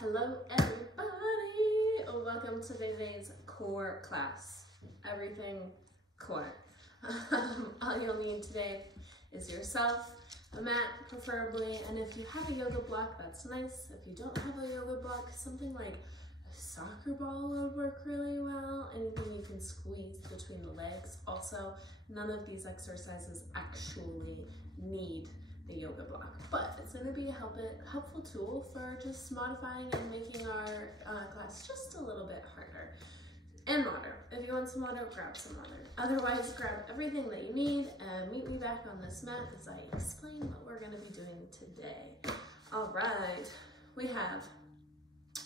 Hello everybody! Welcome to today's core class. Everything core. All you'll need today is yourself, a mat preferably, and if you have a yoga block, that's nice. If you don't have a yoga block, something like a soccer ball would work really well. Anything you can squeeze between the legs. Also, none of these exercises actually need the yoga block, but it's going to be a helpful tool for just modifying and making our class just a little bit harder. And water. If you want some water, grab some water. Otherwise, grab everything that you need and meet me back on this mat as I explain what we're going to be doing today. All right, we have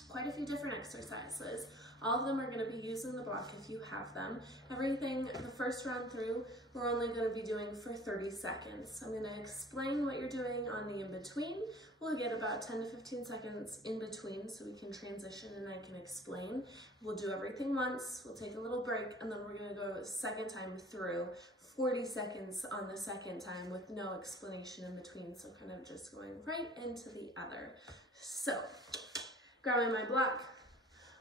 quite a few different exercises. All of them are going to be using the block if you have them. Everything, the first round through, we're only going to be doing for 30 seconds. I'm going to explain what you're doing on the in-between. We'll get about 10 to 15 seconds in between so we can transition and I can explain. We'll do everything once, we'll take a little break, and then we're going to go a second time through, 40 seconds on the second time with no explanation in between, so kind of just going right into the other. So, grabbing my block,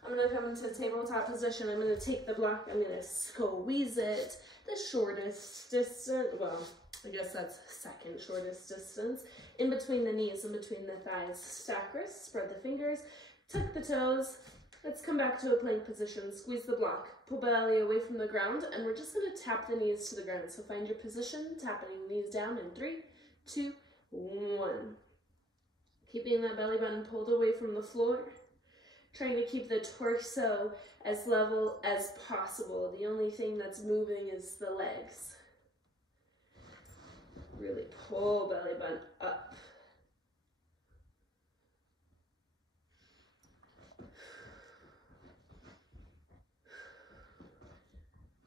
I'm going to come into tabletop position. I'm going to take the block, I'm going to squeeze it the shortest distance, well, I guess that's second shortest distance, in between the knees, in between the thighs. Stack wrists, spread the fingers, tuck the toes. Let's come back to a plank position. Squeeze the block, pull belly away from the ground, and we're just going to tap the knees to the ground. So find your position, tapping knees down in 3, 2, 1. Keeping that belly button pulled away from the floor. Trying to keep the torso as level as possible. The only thing that's moving is the legs. Really pull belly button up.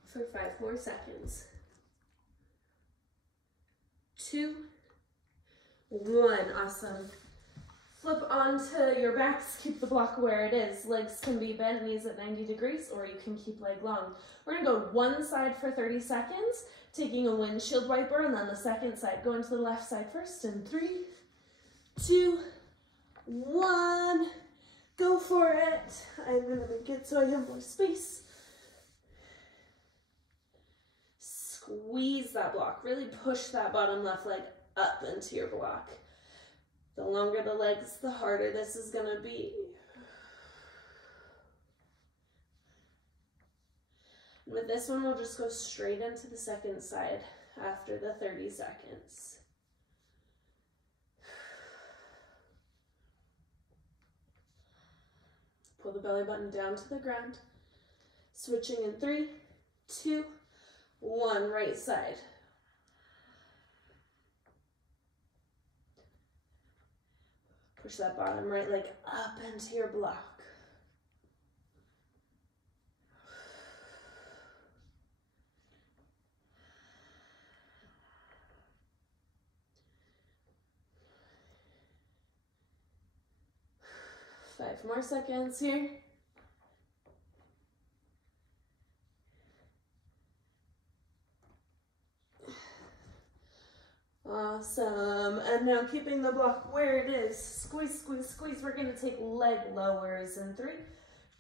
For 5 more seconds. 2, 1, awesome. Flip onto your backs, keep the block where it is. Legs can be bent, knees at 90 degrees, or you can keep leg long. We're gonna go one side for 30 seconds, taking a windshield wiper, and then the second side. Going to the left side first, in 3, 2, 1. Go for it. I'm gonna make it so I have more space. Squeeze that block. Really push that bottom left leg up into your block. The longer the legs, the harder this is gonna be. And with this one, we'll just go straight into the second side after the 30 seconds. Pull the belly button down to the ground. Switching in 3, 2, 1, right side. Push that bottom right leg up into your block. Five more seconds here. Awesome. And now keeping the block where it is. Squeeze, squeeze, squeeze. We're going to take leg lowers in 3,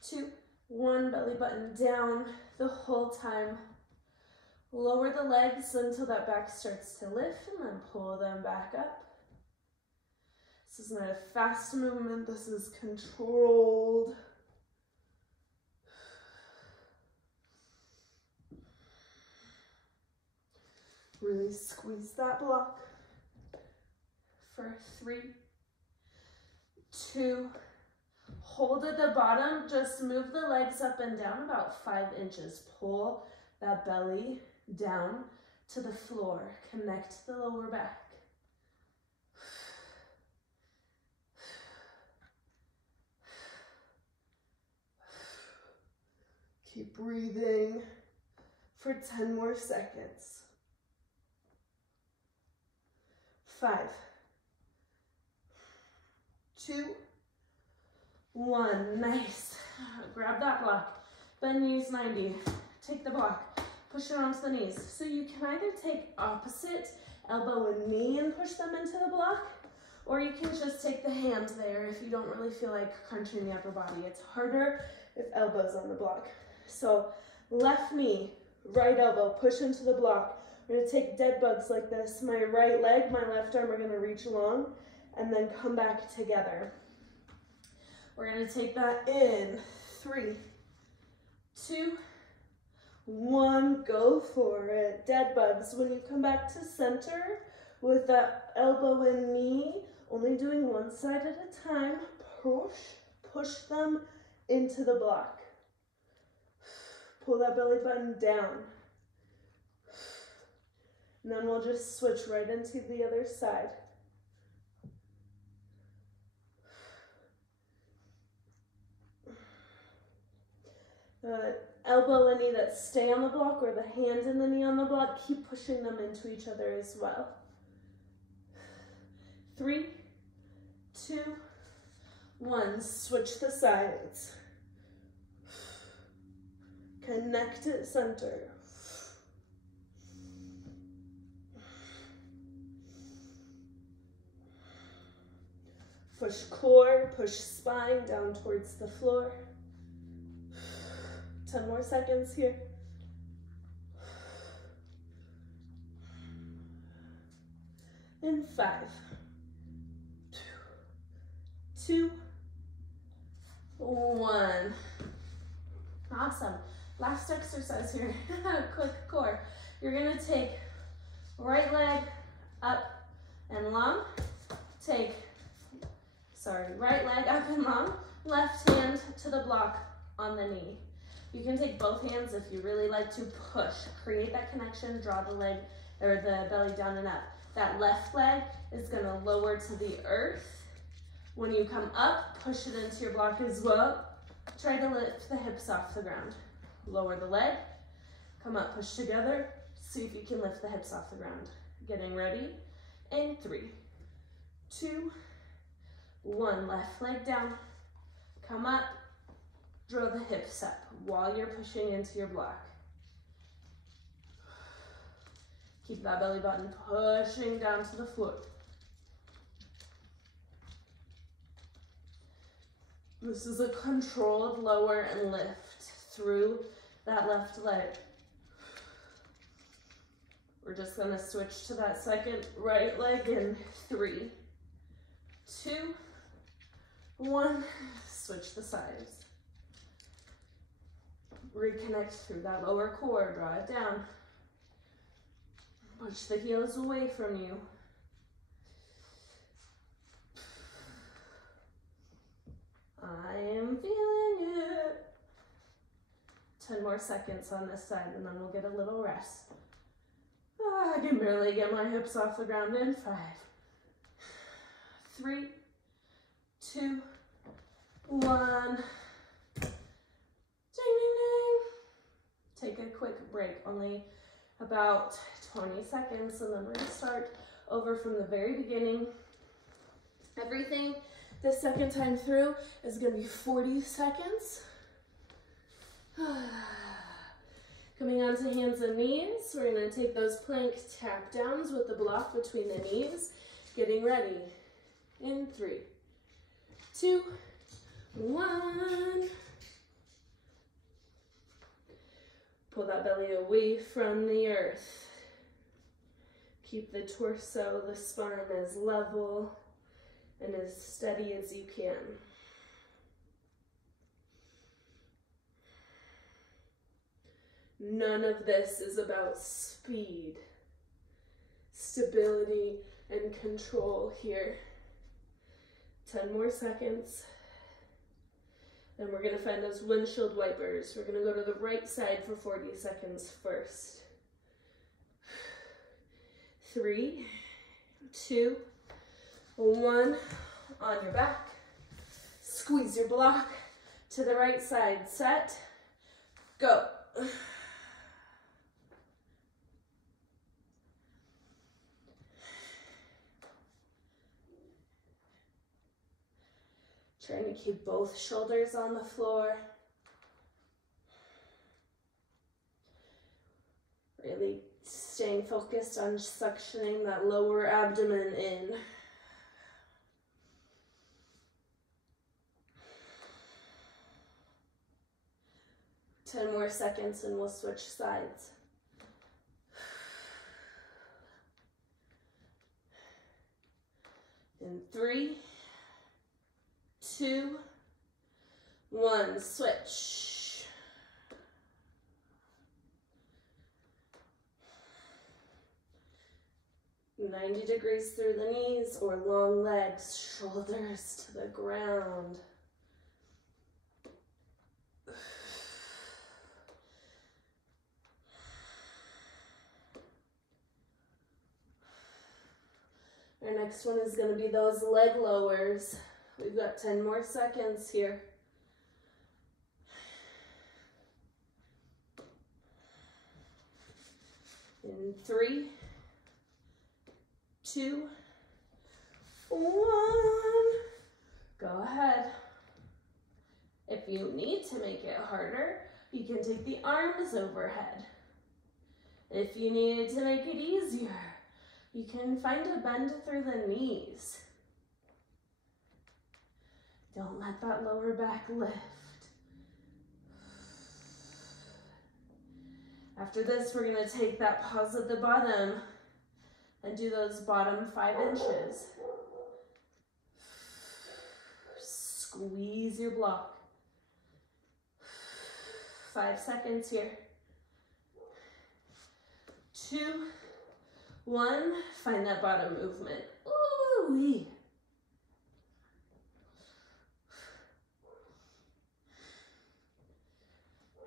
2, 1. Belly button down the whole time. Lower the legs until that back starts to lift and then pull them back up. This is not a fast movement. This is controlled. Really squeeze that block for 3, 2, hold at the bottom, just move the legs up and down about 5 inches. Pull that belly down to the floor, connect the lower back. Keep breathing for 10 more seconds. 5, 2, 1. Nice. Grab that block. Bend knees 90. Take the block. Push it onto the knees. So you can either take opposite elbow and knee and push them into the block, Or you can just take the hand there if you don't really feel like crunching the upper body. It's harder if elbow's on the block. So left knee, right elbow, push into the block. We're gonna take dead bugs like this. My right leg, my left arm are gonna reach along and then come back together. We're gonna take that in. 3, 2, 1, go for it. Dead bugs. When you come back to center with that elbow and knee, only doing one side at a time, push them into the block. Pull that belly button down. And then we'll just switch right into the other side. Elbow and knee that stay on the block, or the hand and the knee on the block, keep pushing them into each other as well. 3, 2, 1, switch the sides. Connect at center. Push core, push spine down towards the floor. 10 more seconds here. In 5, 2, 1. Awesome. Last exercise here. Quick core. You're gonna take right leg up and long. Right leg up and long. Left hand to the block on the knee. You can take both hands if you really like to push. Create that connection, draw the leg or the belly down and up. That left leg is gonna lower to the earth. When you come up, push it into your block as well. Try to lift the hips off the ground. Lower the leg, come up, push together. See if you can lift the hips off the ground. Getting ready in 3, 2, 1. Left leg down, come up, draw the hips up while you're pushing into your block. Keep that belly button pushing down to the floor. This is a controlled lower and lift through that left leg. We're just gonna switch to that second right leg in 3, 2, 1. Switch the sides. Reconnect through that lower core, draw it down. Push the heels away from you. I am feeling it. 10 more seconds on this side and then we'll get a little rest. I can barely get my hips off the ground in 5, 3, 2, 1. Ding, ding, ding. Take a quick break, only about 20 seconds, and then we're gonna start over from the very beginning. Everything the second time through is gonna be 40 seconds. Coming onto hands and knees, we're gonna take those plank tap downs with the block between the knees. Getting ready in 3, 2, 1. Pull that belly away from the earth. Keep the torso, the spine as level and as steady as you can. None of this is about speed. Stability and control here. 10 more seconds. Then we're gonna find those windshield wipers. We're gonna go to the right side for 40 seconds first. 3, 2, 1. On your back. Squeeze your block to the right side. Set, go. Trying to keep both shoulders on the floor. Really staying focused on suctioning that lower abdomen in. 10 more seconds and we'll switch sides. In 3, 2, 1, switch. "90 degrees through the knees" or long legs, shoulders to the ground. Our next one is going to be those leg lowers. We've got 10 more seconds here. In 3, 2, 1. Go ahead. If you need to make it harder, you can take the arms overhead. If you needed to make it easier, you can find a bend through the knees. Don't let that lower back lift. After this, we're going to take that pause at the bottom and do those bottom 5 inches. Squeeze your block. 5 seconds here. 2, 1, find that bottom movement. Ooh-wee.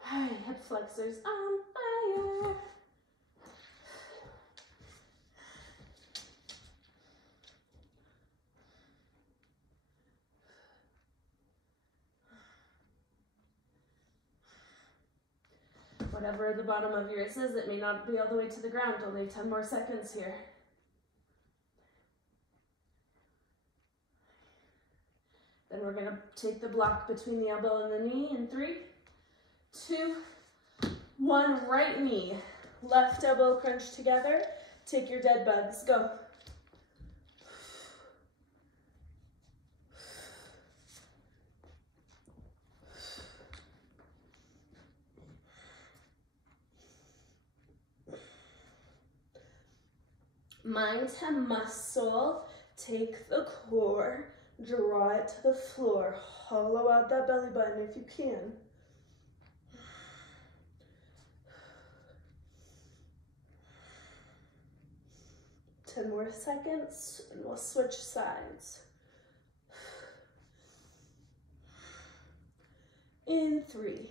Hi, hip flexors on fire. Whatever the bottom of yours is, it may not be all the way to the ground. Only 10 more seconds here. Then we're going to take the block between the elbow and the knee in 3, 2, 1. Right knee, left elbow crunch together. Take your dead bugs. Go. Mind to muscle, take the core, draw it to the floor, hollow out that belly button if you can. Ten more seconds and we'll switch sides. In 3,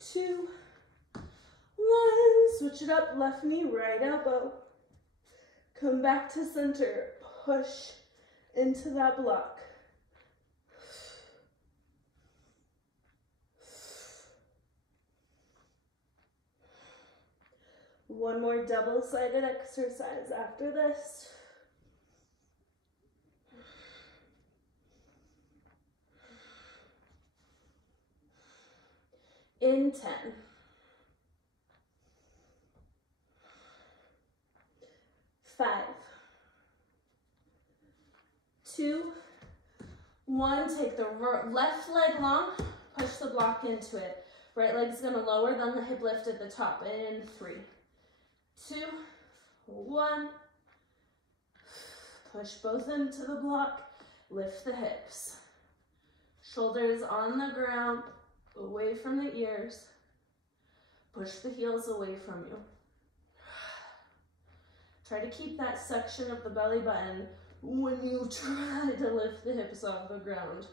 2, 1, switch it up, left knee, right elbow. Come back to center, push into that block. One more double-sided exercise after this. In 10. 5, 2, 1. Take the left leg long, push the block into it. Right leg's gonna lower, then the hip lift at the top. In 3, 2, 1. Push both into the block, lift the hips. Shoulders on the ground, away from the ears. Push the heels away from you. Try to keep that section of the belly button when you try to lift the hips off the ground.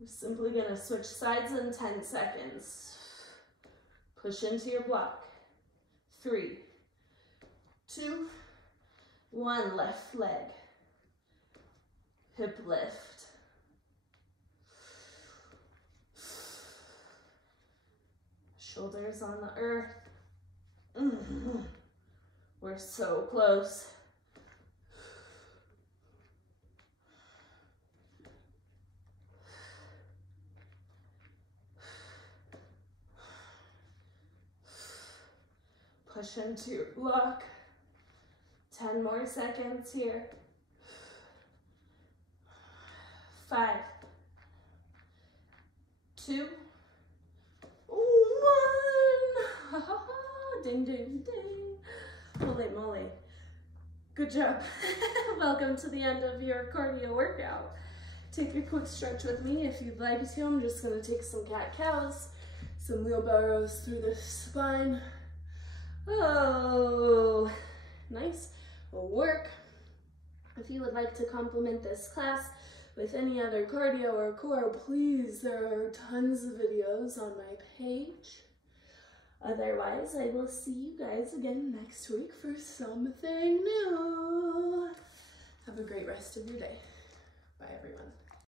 We're simply going to switch sides in 10 seconds. Push into your block. 3, 2, 1. Left leg. Hip lift. Shoulders on the earth. We're so close. Push into your block. 10 more seconds here. 5, 2, 1. Ding, ding, ding. Holy moly. Good job. Welcome to the end of your cardio workout. Take a quick stretch with me if you'd like to. I'm just going to take some cat-cows, some wheelbarrows through the spine. Oh, nice work. If you would like to complement this class with any other cardio or core, please, there are tons of videos on my page. Otherwise, I will see you guys again next week for something new. Have a great rest of your day. Bye, everyone.